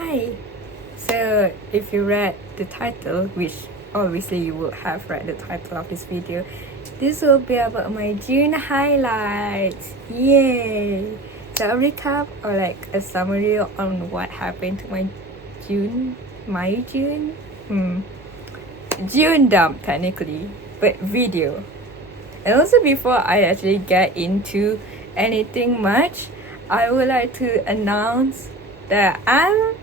Hi. So, if you read the title, which obviously you will have read the title of this video, this will be about my June highlights. Yay! So, a recap or like a summary on what happened to my June. June dump, technically, but video. And also, before I actually get into anything much, I would like to announce that I'm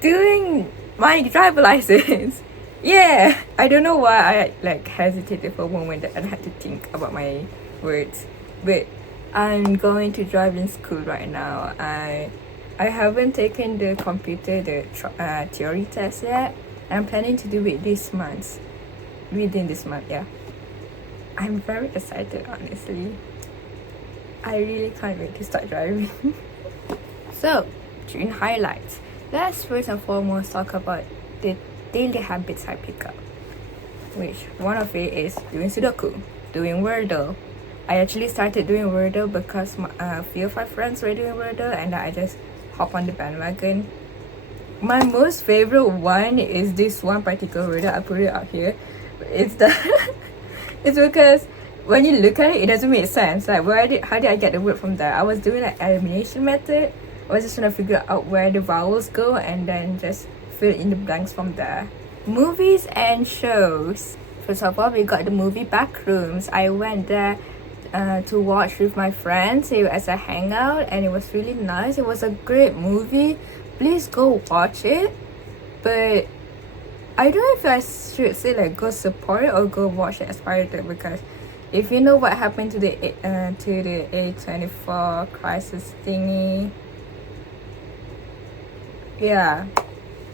doing my driver license. Yeah, I don't know why I hesitated for a moment and had to think about my words, but I'm going to driving school right now. I haven't taken the theory test yet. I'm planning to do it within this month. Yeah, I'm very excited, honestly. I really can't wait to start driving. So, June highlights. Let's first and foremost talk about the daily habits I pick up, which one of it is doing Sudoku, doing Wordle. I actually started doing Wordle because a few of my friends were doing Wordle and I just hop on the bandwagon. My most favorite one is this one particular Wordle. I put it up here. It's because when you look at it, it doesn't make sense. Like, how did I get the word from there? I was doing an elimination method. I was just trying to figure out where the vowels go and then just fill in the blanks from there. Movies and shows. First of all, we got the movie Backrooms. I went there to watch with my friends as a hangout, and it was really nice. It was a great movie. Please go watch it. But I don't know if I should say like go support it or go watch it as pirated, because if you know what happened to the A24 crisis thingy, yeah,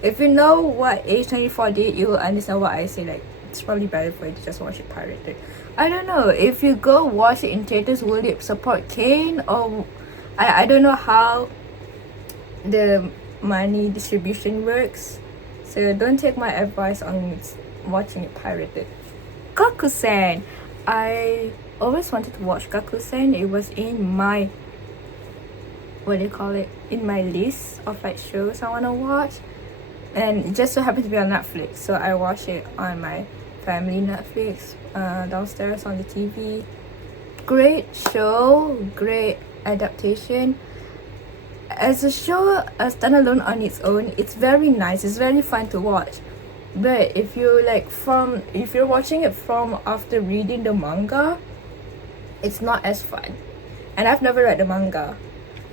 if you know what A24 did, you will understand what I say. Like, it's probably better for you to just watch it pirated. I don't know, if you go watch it in theaters, will it support Kane? Or I don't know how the money distribution works, so don't take my advice on watching it pirated. Gakusen. I always wanted to watch Gakusen. It was in my in my list of like shows I want to watch, and it just so happened to be on Netflix, so I watched it on my family Netflix downstairs on the TV. Great show, great adaptation. As a show, standalone on its own, it's very nice, it's very fun to watch. But if you're watching it from after reading the manga, it's not as fun. And I've never read the manga,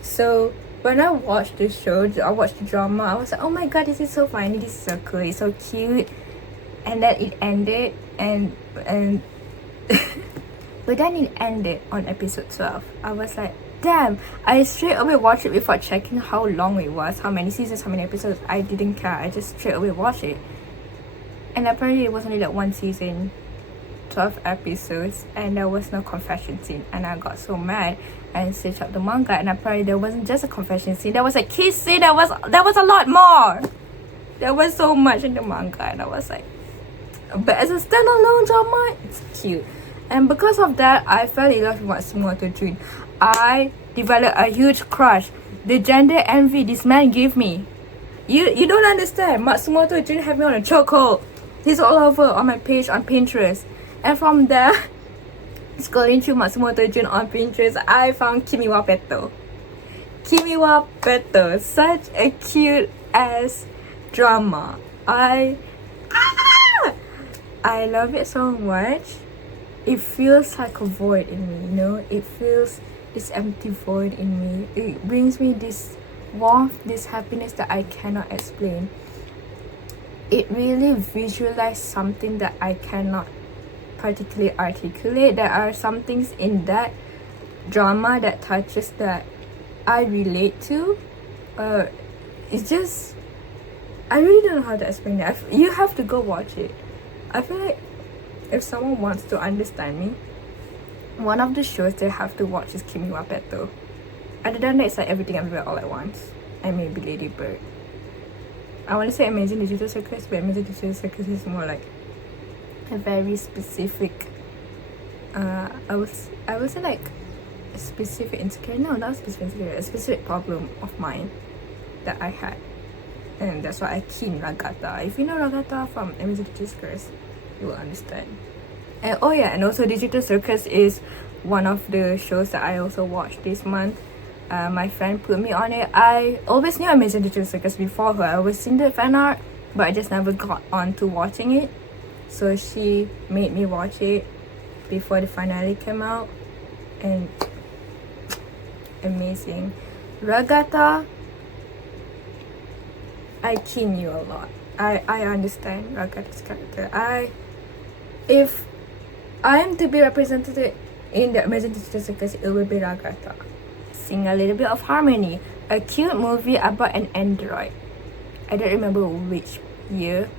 so when I watched the show, I watched the drama, I was like, oh my god, this is so funny, this is so cool, it's so cute. And then it ended, and but then it ended on episode 12. I was like, damn. I straight away watched it without checking how long it was, how many seasons, how many episodes. I didn't care, I just straight away watched it. And apparently it was only like one season, 12 episodes, and there was no confession scene, and I got so mad and searched up the manga, and apparently there wasn't just a confession scene, there was a kiss scene, there was a lot more. There was so much in the manga, and I was like, but as a standalone drama, it's cute. And because of that, I fell in love with Matsumoto Jun. I developed a huge crush. The gender envy this man gave me, you don't understand. Matsumoto Jun had me on a chokehold. He's all over on my page on Pinterest, and from there, scrolling through Matsumoto Jun on Pinterest, I found Kimi wa Petto. Kimi wa Petto, such a cute ass drama. I love it so much. It feels like a void in me, you know. It feels this empty void in me. It brings me this warmth, this happiness that I cannot explain. It really visualized something that I cannot particularly articulate. There are some things in that drama that touches that I relate to. It's just, I really don't know how to explain that. You have to go watch it. I feel like if someone wants to understand me, one of the shows they have to watch is Kimi wa Petto. Other than that, it's like Everything Everywhere All at Once, and maybe Lady Bird. I want to say Amazing Digital Circus, but Amazing Digital Circus is more like a very specific, I would say like a specific insecurity. No, not a specific insecurity, a specific problem of mine that I had. and that's why I keen Ragata. If you know Ragata from Amazing Circus, you will understand. And oh yeah, and also Digital Circus is one of the shows that I also watched this month. My friend put me on it. I always knew Amazing Digital Circus before her. I always seen the fan art, but I just never got on to watching it. So she made me watch it before the finale came out, and amazing. Ragata, I keen you a lot. I understand Ragata's character. If I am to be represented in the Amazing Digital Circus, it will be Ragata. Sing a little bit of harmony. A cute movie about an android. I don't remember which year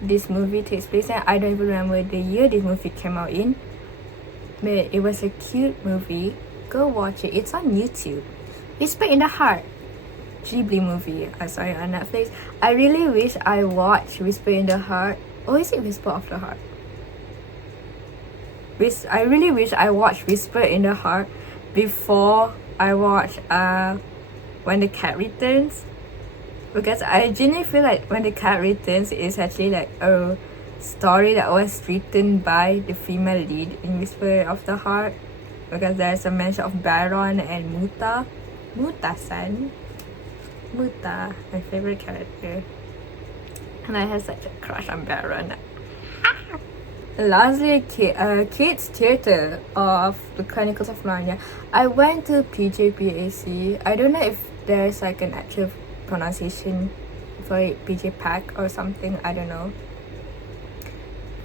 this movie takes place, and I don't even remember the year this movie came out in. But it was a cute movie. Go watch it. It's on YouTube. Whisper in the Heart, Ghibli movie. I saw it on Netflix. I really wish I watched Whisper in the Heart. Or is it Whisper of the Heart? I really wish I watched Whisper in the Heart before I watched When the Cat Returns, because I genuinely feel like When the Cat Returns is actually like a story that was written by the female lead in Whisper of the Heart, because there's a mention of Baron and Muta-san, my favorite character, and I have such a crush on Baron. Lastly, kids theater of the Chronicles of Narnia. I went to PJPAC. I don't know if there's like an actual pronunciation for it, PJ Pack or something. I don't know.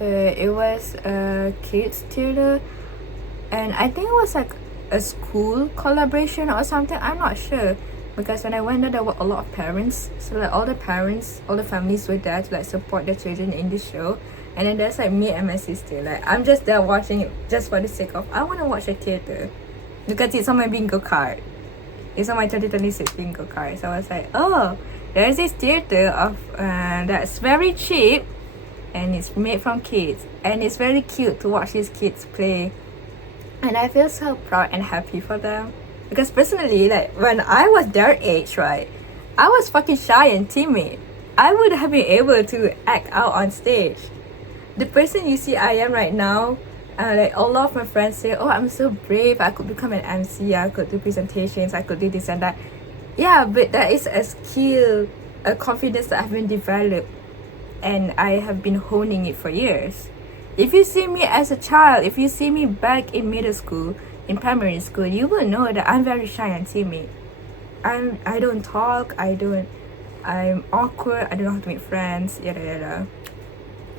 It was a kids theater, and I think it was like a school collaboration or something. I'm not sure, because when I went there were a lot of parents. So like all the families were there to like support their children in the show. And then there's like me and my sister. Like I'm just there watching it just for the sake of I want to watch a theater, because it's on my bingo card. It's on my 2026 bingo card. So I was like, oh, there's this theater of that's very cheap, and it's made from kids, and it's very cute to watch these kids play. And I feel so proud and happy for them, because personally, like when I was their age, right, I was fucking shy and timid. I would have been able to act out on stage. The person you see I am right now, like a lot of my friends say, oh, I'm so brave, I could become an MC, I could do presentations, I could do this and that. Yeah, but that is a skill, a confidence that I've been developed, and I have been honing it for years. If you see me as a child, if you see me back in middle school, in primary school, you will know that I'm very shy and timid. I don't talk, I'm awkward, I don't know how to make friends, yada yada.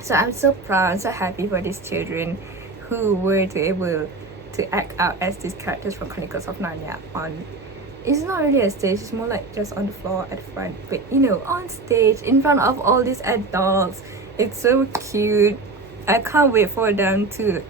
So I'm so proud and so happy for these children who were able to act out as these characters from Chronicles of Narnia on, it's not really a stage, it's more like just on the floor at the front, but you know, on stage in front of all these adults. It's so cute. I can't wait for them to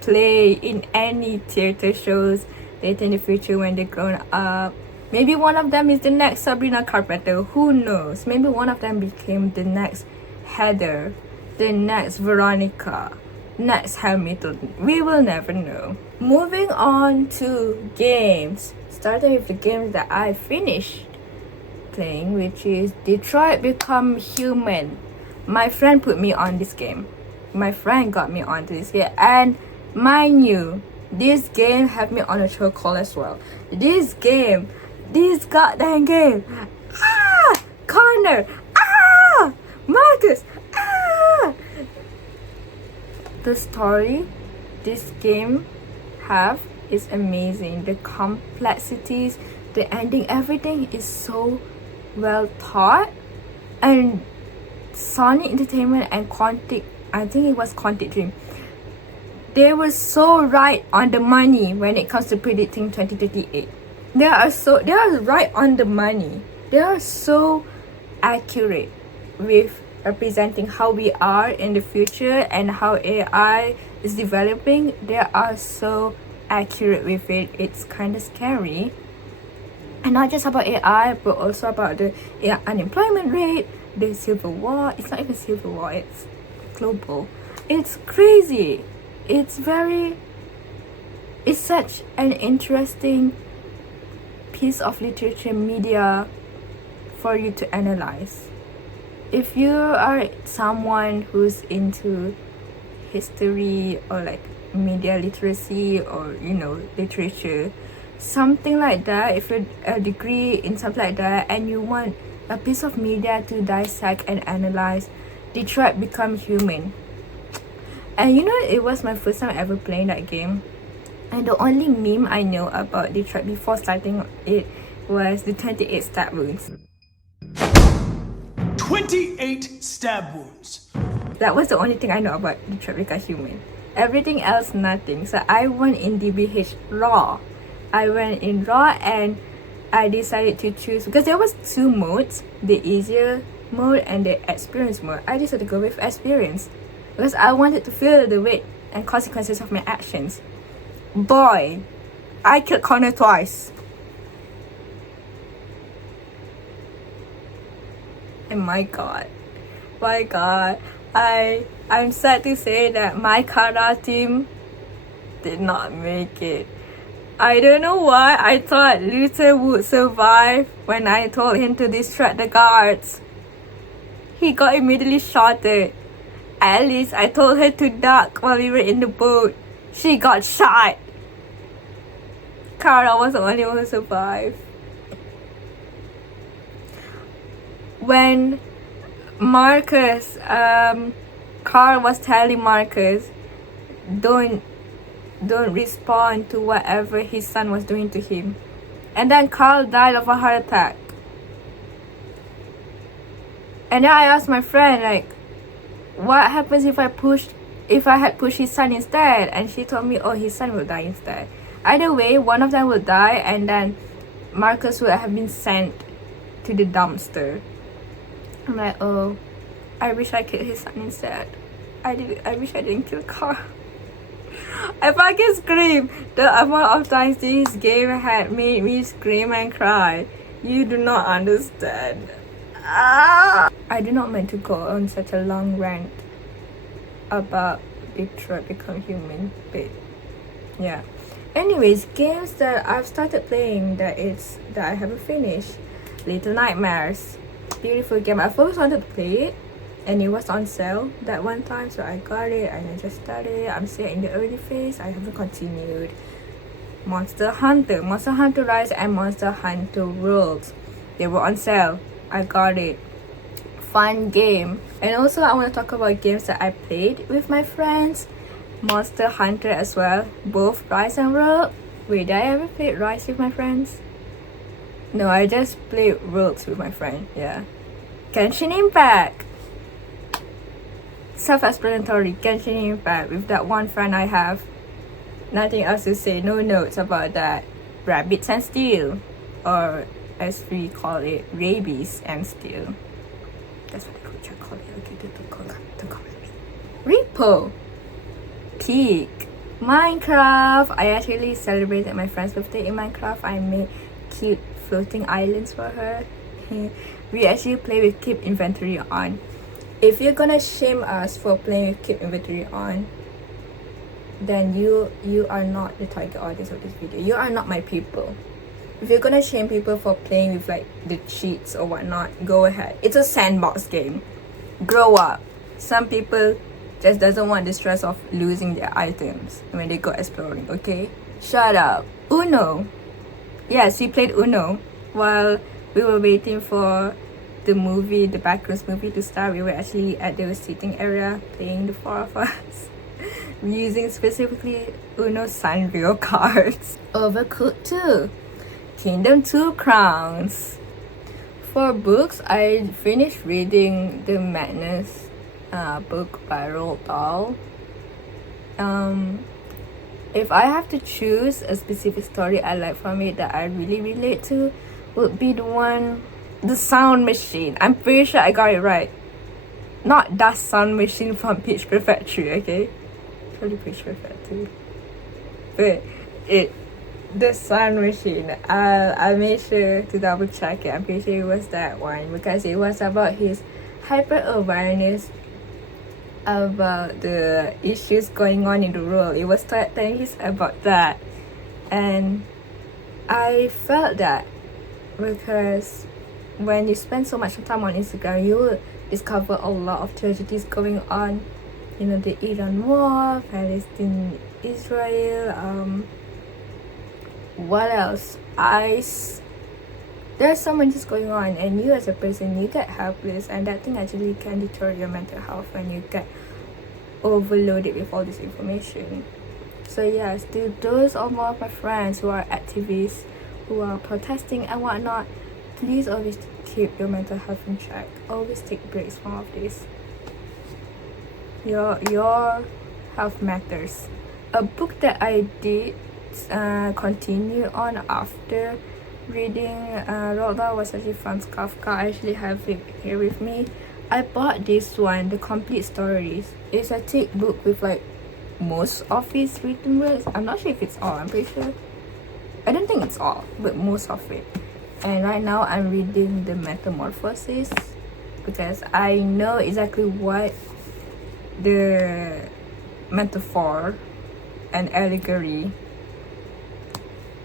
play in any theater shows later in the future when they're grown up. Maybe one of them is the next Sabrina Carpenter, who knows? Maybe one of them became the next Heather, the next Veronica, next Hamilton. We will never know. Moving on to games, starting with the games that I finished playing, which is Detroit Become Human. My friend put me on this game. My friend got me onto this game, and mind you, this game had me on a chokehold as well. This goddamn game. Connor. Marcus. The story this game have is amazing. The complexities, the ending, everything is so well thought. And Sony Entertainment and Quantic, I think it was Quantic Dream, they were so right on the money when it comes to predicting 2038. They are right on the money. They are so accurate with representing how we are in the future and how AI is developing. They are so accurate with it. It's kind of scary. And not just about AI, but also about the unemployment rate, the civil war. It's not even civil war, it's global. It's crazy. It's such an interesting piece of literature media for you to analyze. if you are someone who's into history or like media literacy or literature, something like that, if you're a degree in something like that and you want a piece of media to dissect and analyze Detroit Become Human. And it was my first time ever playing that game, and the only meme I know about Detroit before starting it was the 28 stab wounds. 28 stab wounds. That was the only thing I know about Detroit Become Human. Everything else, nothing. So I went in DBH Raw. I went in Raw and I decided to choose, because there was 2 modes, the easier mode and the experience mode. I decided to go with experience because I wanted to feel the weight and consequences of my actions. Boy, I killed Connor twice. And my god, I'm sad to say that my Kara team did not make it. I don't know why I thought Luther would survive when I told him to distract the guards. He got immediately shotted. At least I told her to duck while we were in the boat. She got shot. Kara was the only one who survived. When Marcus, Carl was telling Marcus, don't respond to whatever his son was doing to him, and then Carl died of a heart attack. And then I asked my friend, like, what happens if I had pushed his son instead? And she told me, oh, his son will die instead. Either way, one of them will die, and then Marcus would have been sent to the dumpster. I'm like, oh, I wish I killed his son instead. I wish I didn't kill Carl. I fucking scream. The amount of times this game had made me scream and cry, you do not understand. I did not meant to go on such a long rant about Detroit Become Human, but yeah. Anyways, games that I've started playing that I haven't finished. Little Nightmares, beautiful game. I've always wanted to play it, and it was on sale that one time, so I got it and I just started. I'm still in the early phase. I haven't continued. Monster Hunter Rise and Monster Hunter World, they were on sale. I got it. Fun game. And also I want to talk about games that I played with my friends. Monster Hunter as well, both Rise and World. Wait, did I ever play Rise with my friends? No, I just played Worlds with my friend. Yeah. Genshin Impact, self-explanatory. Genshin Impact with that one friend I have. Nothing else to say, no notes about that. Rabbits and Steel, or as we call it, Rabies and Steel. That's what I call it. Okay, don't call me. Repo, Peak, Minecraft. I actually celebrated my friend's birthday in Minecraft. I made cute floating islands for her. We actually play with keep inventory on. If you're gonna shame us for playing with keep inventory on, then you are not the target audience of this video. You are not my people. If you're gonna shame people for playing with like the cheats or whatnot, go ahead. It's a sandbox game. Grow up. Some people just doesn't want the stress of losing their items when they go exploring, okay? Shut up. Uno. Yes, we played Uno while we were waiting for the movie, the Backrooms movie to start. We were actually at the seating area playing, the 4 of us. Using specifically Uno Sanrio cards. Overcooked 2. Kingdom 2 Crowns. For books, I finished reading the Madness book by Roald Dahl. If I have to choose a specific story I like from it that I really relate to, would be the sound machine. I'm pretty sure I got it right. Not that sound machine from Peach Prefecture, okay? Probably Peach Prefecture. But the sound machine, I'll make sure to double check it. I'm pretty sure it was that one, because it was about his hyper awareness about the issues going on in the world. It was telling us about that, and I felt that because when you spend so much time on Instagram, you will discover a lot of tragedies going on. You know, the Iran war, Palestine, Israel, what else? ICE. There's so much just going on, and you as a person, you get helpless, and that thing actually can deter your mental health when you get overloaded with all this information. So yes, to those of all of my friends who are activists, who are protesting and whatnot, please always keep your mental health in check. Always take breaks from all of this. Your health matters. A book that I did continue on after reading Roald Dahl was actually Franz Kafka. I actually have it here with me. I bought this one, The Complete Stories. It's a thick book with like most of his written words. I'm not sure if it's all, I'm pretty sure. I don't think it's all, but most of it. And right now I'm reading The Metamorphosis because I know exactly what the metaphor and allegory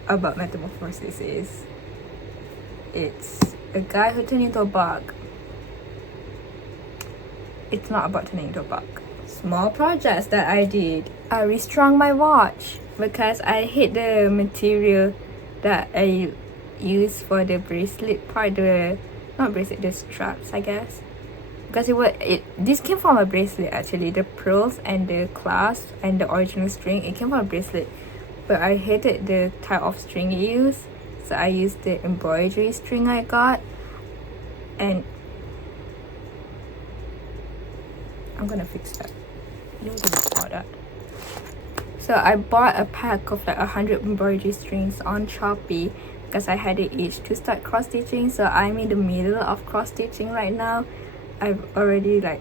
about metamorphosis is. It's a guy who turned into a bug. It's not about turning into a bug. Small projects that I did. I restrung my watch because I hate the material that I use for the bracelet part, the straps, I guess. Because this came from a bracelet actually. The pearls and the clasp and the original string, it came from a bracelet. But I hated the type of string it used, so I used the embroidery string I got. And I'm gonna fix that. You're gonna ignore that. So I bought a pack of like 100 embroidery strings on Shopee because I had it each to start cross stitching. So I'm in the middle of cross stitching right now. I've already like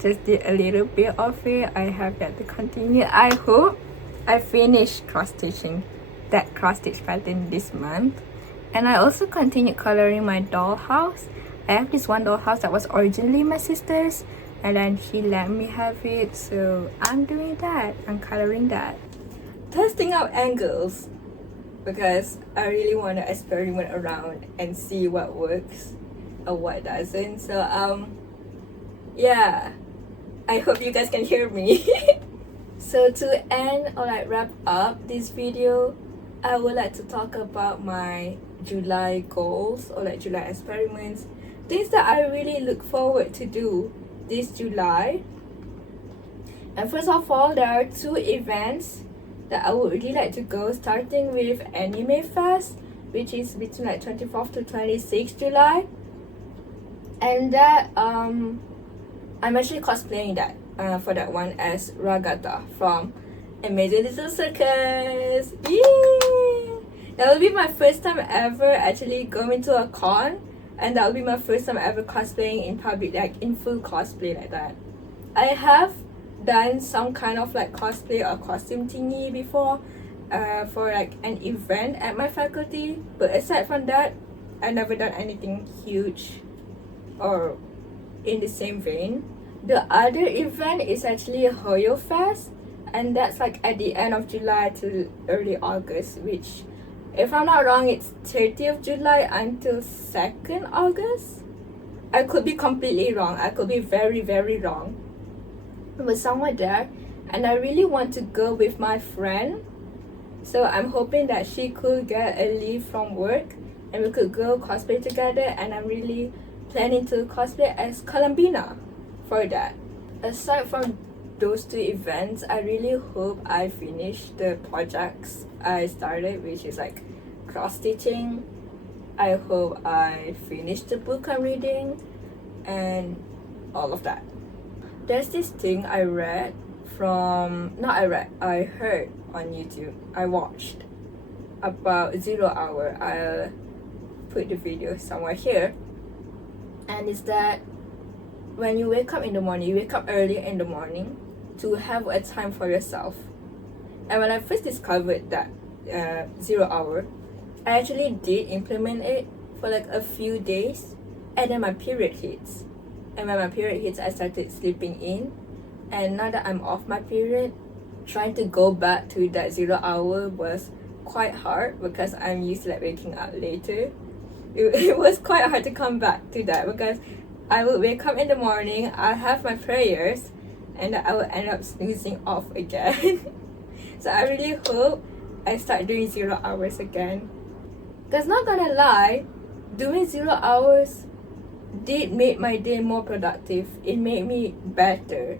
just did a little bit of it. I have yet to continue. I hope I finish cross stitching that cross stitch pattern this month. And I also continued coloring my dollhouse. I have this one dollhouse that was originally my sister's, and then she let me have it, so I'm doing that. I'm coloring that. Testing out angles because I really want to experiment around and see what works or what doesn't. So yeah, I hope you guys can hear me. So to end or like wrap up this video, I would like to talk about my July goals or like July experiments, things that I really look forward to do this July. And first of all, there are 2 events that I would really like to go, starting with Anime Fest, which is between like 24th to 26th July. And that I'm actually cosplaying that for that one as Ragata from Amazing Little Circus. Yay! That will be my first time ever actually going to a con, and that will be my first time ever cosplaying in public, like in full cosplay like that. I have done some kind of like cosplay or costume thingy before for like an event at my faculty, but aside from that, I never done anything huge or in the same vein. The other event is actually Hoyo Fest, and that's like at the end of July to early August, which, if I'm not wrong, it's 30th July until 2nd August. I could be completely wrong. I could be very, very wrong. But somewhere there, and I really want to go with my friend. So I'm hoping that she could get a leave from work and we could go cosplay together, and I'm really planning to cosplay as Columbina for that. Aside from those 2 events, I really hope I finish the projects I started, which is like cross stitching. I hope I finish the book I'm reading and all of that. There's this thing I heard on YouTube. I watched about 0 Hour. I'll put the video somewhere here. And it's that when you wake up in the morning, you wake up early in the morning to have a time for yourself. And when I first discovered that 0 Hour, I actually did implement it for like a few days, and then my period hits. And when my period hits, I started sleeping in. And now that I'm off my period, trying to go back to that 0 Hour was quite hard because I'm used to like waking up later. It was quite hard to come back to that because I will wake up in the morning, I'll have my prayers, and I will end up snoozing off again. So I really hope I start doing 0 hours again. Because not gonna lie, doing 0 hours did make my day more productive. It made me better.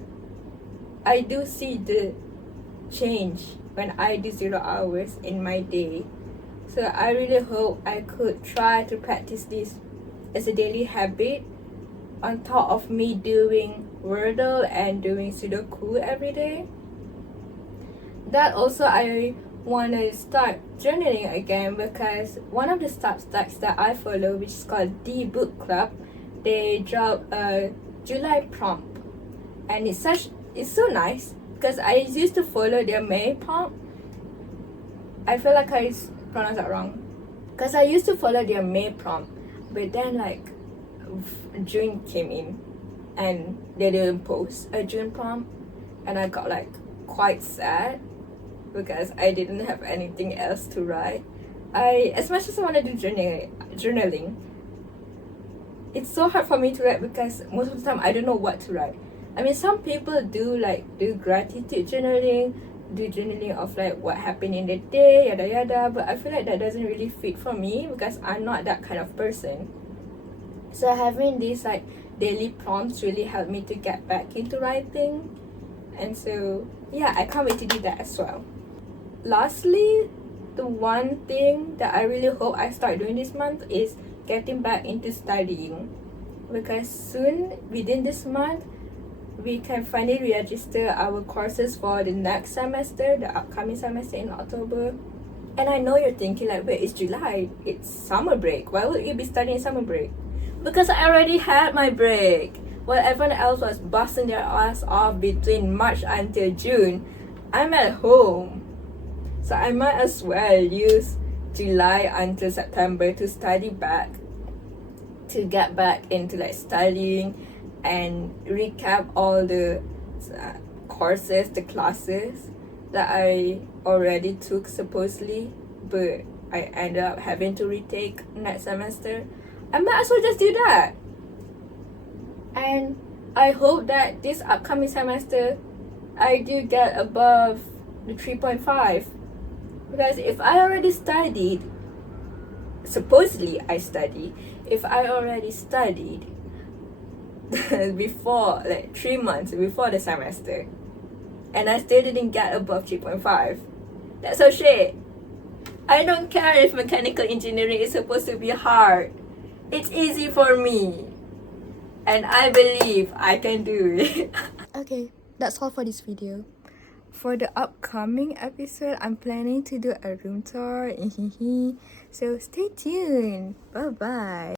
I do see the change when I do 0 hours in my day. So I really hope I could try to practice this as a daily habit on top of me doing Wordle and doing Sudoku every day. That also I want to start journaling again, because one of the Substacks that I follow, which is called The Book Club, they drop a July prompt, and it's so nice because I used to follow their May prompt. I feel like I pronounced that wrong, because I used to follow their May prompt, but then like June came in and they didn't post a June prompt, and I got like quite sad because I didn't have anything else to write. As much as I want to do journaling, it's so hard for me to write because most of the time I don't know what to write. I mean, some people do gratitude journaling, do journaling of like what happened in the day, yada yada, but I feel like that doesn't really fit for me because I'm not that kind of person. So having these like daily prompts really helped me to get back into writing, and so yeah, I can't wait to do that as well. Lastly, the one thing that I really hope I start doing this month is getting back into studying, because soon, within this month, we can finally register our courses for the next semester, the upcoming semester in October. And I know you're thinking like, wait, it's July, it's summer break, why would you be studying summer break? Because I already had my break. While everyone else was busting their ass off between March until June, I'm at home. So I might as well use July until September to study back, to get back into like studying and recap all the courses, the classes that I already took supposedly, but I ended up having to retake next semester. I might as well just do that. And I hope that this upcoming semester I do get above the 3.5, because if I already studied, supposedly I studied, if I already studied before, like 3 months before the semester, and I still didn't get above 3.5, that's so shit. I don't care if mechanical engineering is supposed to be hard. It's easy for me, and I believe I can do it. Okay, that's all for this video. For the upcoming episode, I'm planning to do a room tour. So stay tuned. Bye bye.